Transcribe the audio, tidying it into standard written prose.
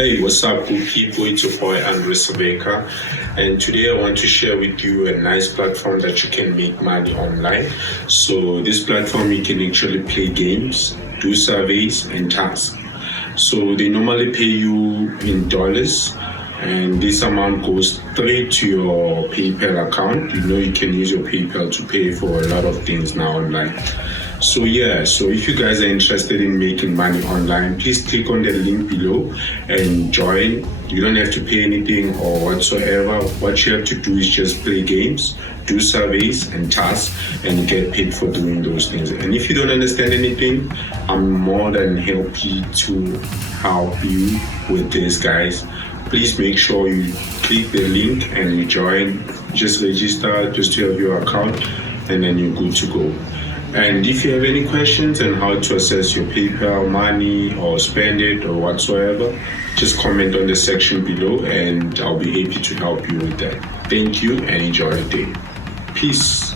Hey, what's up, good people? It's your boy Andres Sabeka, and today I want to share with you a nice platform that you can make money online. So, this platform you can actually play games, do surveys, and tasks. So, they normally pay you in dollars, and this amount goes straight to your PayPal account. You know, you can use your PayPal to pay for a lot of things now online. So if you guys are interested in making money online, please click on the link below and join. You don't have to pay anything or whatsoever. What you have to do is just play games, do surveys and tasks, and get paid for doing those things. And if you don't understand anything, I'm more than happy to help you with this, guys. Please make sure you click the link and you join. Just register just to have your account, and then you're good to go. And if you have any questions on how to access your PayPal money or spend it or whatsoever, just comment on the section below and I'll be happy to help you with that. Thank you and enjoy your day. Peace.